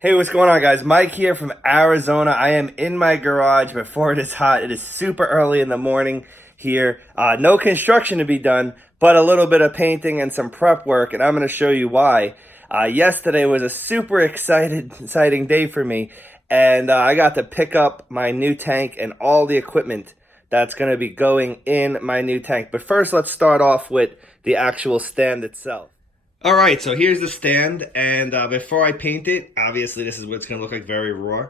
Hey, what's going on, guys? Mike here from Arizona. I am in my garage before it is hot. It is super early in the morning here. No construction to be done, but a little bit of painting and some prep work, and I'm going to show you why. Yesterday was a super exciting day for me, and I got to pick up my new tank and all the equipment that's going to be going in my new tank. But first, let's start off with the actual stand itself. All right, so here's the stand, and before I paint it, obviously this is what it's going to look like, very raw.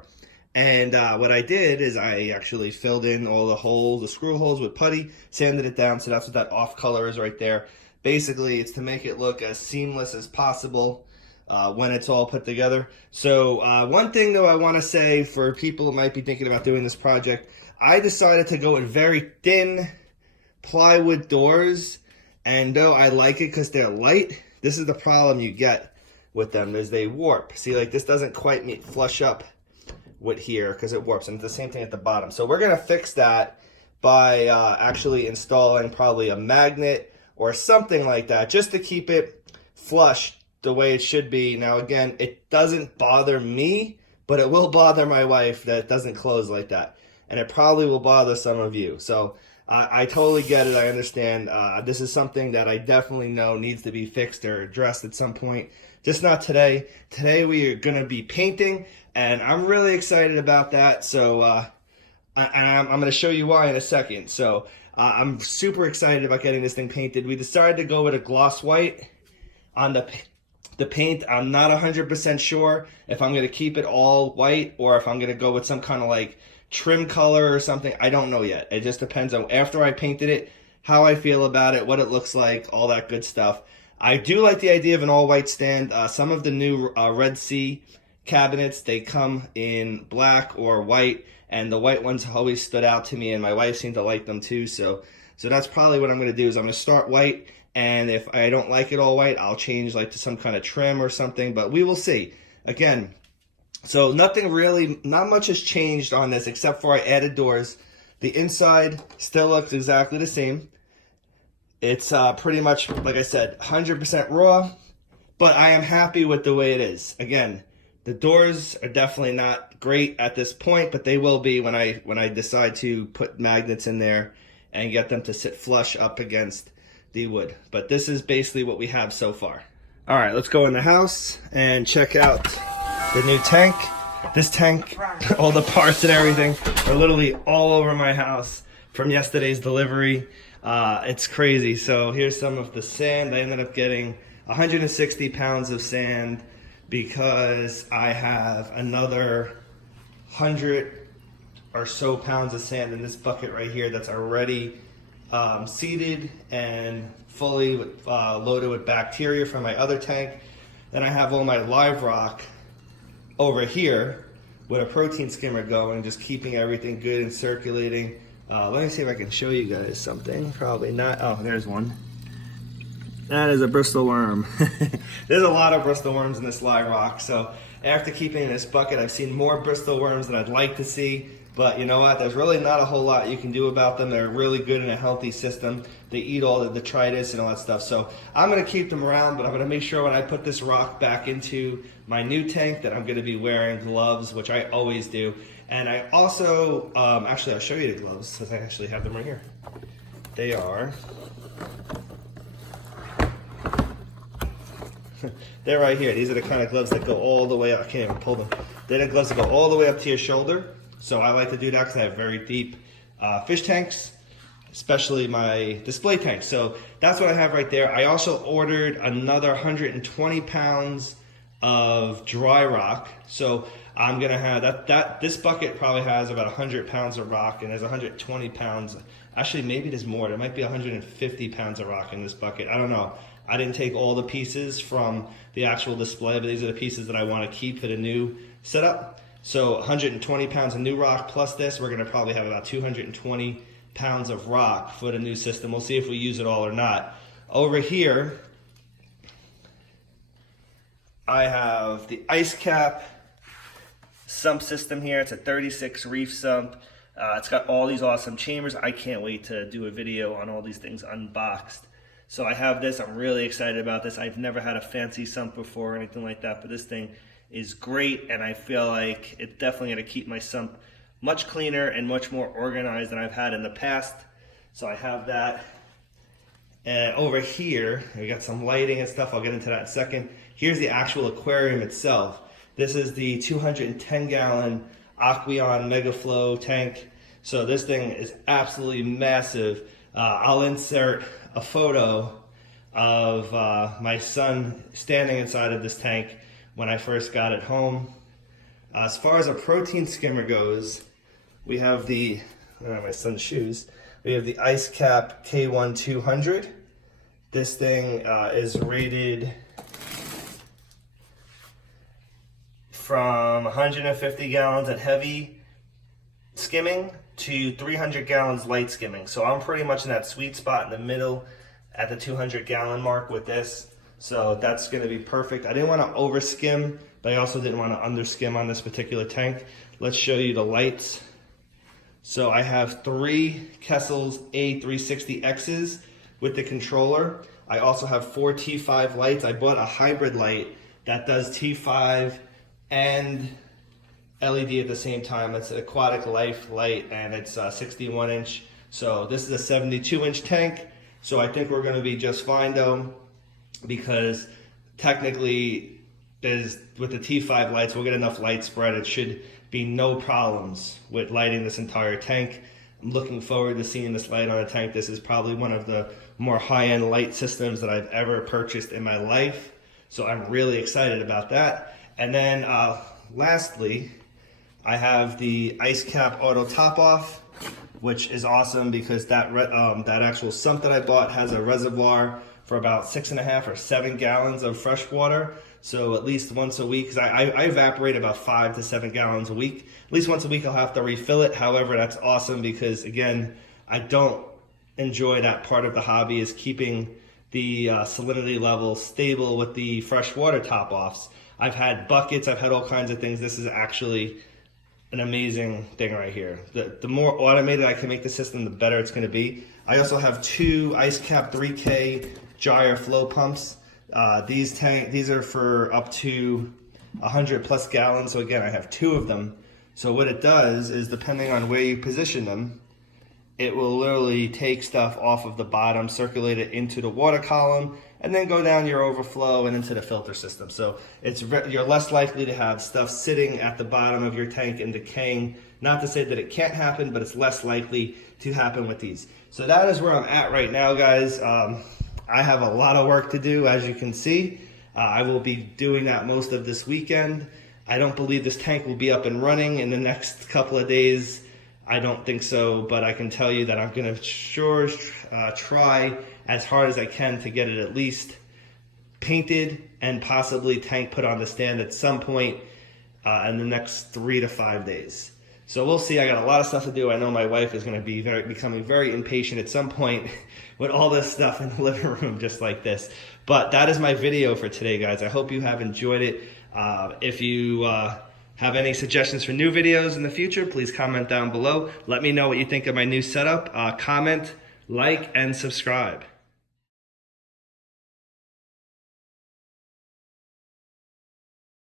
And what I did is I actually filled in all the holes, the screw holes with putty, sanded it down, so that's what that off color is right there. Basically, it's to make it look as seamless as possible when it's all put together. So one thing though I want to say for people who might be thinking about doing this project, I decided to go with very thin plywood doors, and though I like it because they're light, this is the problem you get with them is they warp. See, like this doesn't quite meet flush up with here because it warps, and it's the same thing at the bottom. So we're gonna fix that by actually installing probably a magnet or something like that just to keep it flush the way it should be. Now again, it doesn't bother me, but it will bother my wife that it doesn't close like that, and it probably will bother some of you. So I totally get it. I understand. This is something that I definitely know needs to be fixed or addressed at some point. Just not today. Today we are going to be painting, and I'm really excited about that. So I'm going to show you why in a second. So I'm super excited about getting this thing painted. We decided to go with a gloss white on the paint. I'm not 100% sure if I'm going to keep it all white or if I'm going to go with some kind of like trim color or something. I don't know yet. It just depends on after I painted it, how I feel about it, what it looks like, all that good stuff. I do like the idea of an all-white stand. Some of the new Red Sea cabinets, they come in black or white, and the white ones always stood out to me, and my wife seemed to like them too. So that's probably what I'm going to do is I'm going to start white, and if I don't like it all white, I'll change like to some kind of trim or something, but we will see. Again, so nothing really, not much has changed on this except for I added doors. The inside still looks exactly the same. It's pretty much, like I said, 100% raw, but I am happy with the way it is. Again, the doors are definitely not great at this point, but they will be when I decide to put magnets in there and get them to sit flush up against the wood. But this is basically what we have so far. All right, let's go in the house and check out the new tank. This tank, all the parts and everything are literally all over my house from yesterday's delivery. It's crazy. So here's some of the sand. I ended up getting 160 pounds of sand because I have another 100 or so pounds of sand in this bucket right here that's already seeded and fully loaded with bacteria from my other tank. Then I have all my live rock over here with a protein skimmer going, just keeping everything good and circulating. Let me see if I can show you guys something. Probably not. Oh, there's one. That is a Bristol worm. There's a lot of Bristol worms in this live rock. So after keeping in this bucket, I've seen more Bristol worms than I'd like to see. But you know what? There's really not a whole lot you can do about them. They're really good in a healthy system. They eat all the detritus and all that stuff. So I'm going to keep them around, but I'm going to make sure when I put this rock back into my new tank that I'm going to be wearing gloves, which I always do. And I also, actually I'll show you the gloves because I actually have them right here. They are, they're right here. These are the kind of gloves that go all the way up. I can't even pull them. They're the gloves that go all the way up to your shoulder. So I like to do that because I have very deep fish tanks, especially my display tank. So that's what I have right there. I also ordered another 120 pounds of dry rock. So I'm gonna have this bucket probably has about 100 pounds of rock, and there's 120 pounds. Actually, maybe there's more. There might be 150 pounds of rock in this bucket. I don't know. I didn't take all the pieces from the actual display, but these are the pieces that I want to keep for the new setup. So 120 pounds of new rock plus this, we're going to probably have about 220 pounds of rock for the new system. We'll see if we use it all or not. Over here, I have the ice cap sump system here. It's a 36 reef sump. It's got all these awesome chambers. I can't wait to do a video on all these things unboxed. So I have this. I'm really excited about this. I've never had a fancy sump before or anything like that, but this thing is great, and I feel like it's definitely going to keep my sump much cleaner and much more organized than I've had in the past. So I have that. And over here, we got some lighting and stuff. I'll get into that in a second. Here's the actual aquarium itself. This is the 210-gallon Aquarium Megaflow tank. So this thing is absolutely massive. I'll insert a photo of my son standing inside of this tank when I first got it home. As far as a protein skimmer goes, we have the, my son's shoes, we have the Ice Cap K1 200. This thing is rated from 150 gallons at heavy skimming to 300 gallons light skimming. So I'm pretty much in that sweet spot in the middle at the 200-gallon mark with this. So that's going to be perfect. I didn't want to over skim, but I also didn't want to under skim on this particular tank. Let's show you the lights. So I have 3 Kessel's A360Xs with the controller. I also have 4 T5 lights. I bought a hybrid light that does T5 and LED at the same time. It's an Aquatic Life light, and it's 61 inch. So this is a 72-inch tank. So I think we're going to be just fine though, because technically with the T5 lights, we'll get enough light spread. It should be no problems with lighting this entire tank. I'm looking forward to seeing this light on a tank. This is probably one of the more high-end light systems that I've ever purchased in my life. So I'm really excited about that. And then lastly, I have the Ice Cap Auto Top Off, which is awesome because that actual sump that I bought has a reservoir for about 6.5 or 7 gallons of fresh water. So at least once a week, because I evaporate about 5 to 7 gallons a week. At least once a week I'll have to refill it. However, that's awesome because, again, I don't enjoy that part of the hobby, is keeping the salinity level stable with the fresh water top-offs. I've had buckets, I've had all kinds of things. This is actually an amazing thing right here. The more automated I can make the system, the better it's going to be. I also have 2 Ice Cap 3K gyre flow pumps. These are for up to 100 plus gallons. So again, I have 2 of them. So what it does is, depending on where you position them, it will literally take stuff off of the bottom, circulate it into the water column, and then go down your overflow and into the filter system. So you're less likely to have stuff sitting at the bottom of your tank and decaying. Not to say that it can't happen, but it's less likely to happen with these. So that is where I'm at right now, guys. I have a lot of work to do, as you can see. I will be doing that most of this weekend. I don't believe this tank will be up and running in the next couple of days. I don't think so, but I can tell you that I'm going to try as hard as I can to get it at least painted and possibly tank put on the stand at some point in the next 3 to 5 days. So we'll see. I got a lot of stuff to do. I know my wife is going to be becoming very impatient at some point with all this stuff in the living room just like this. But that is my video for today, guys. I hope you have enjoyed it. If you have any suggestions for new videos in the future, please comment down below. Let me know what you think of my new setup. Comment, like, and subscribe.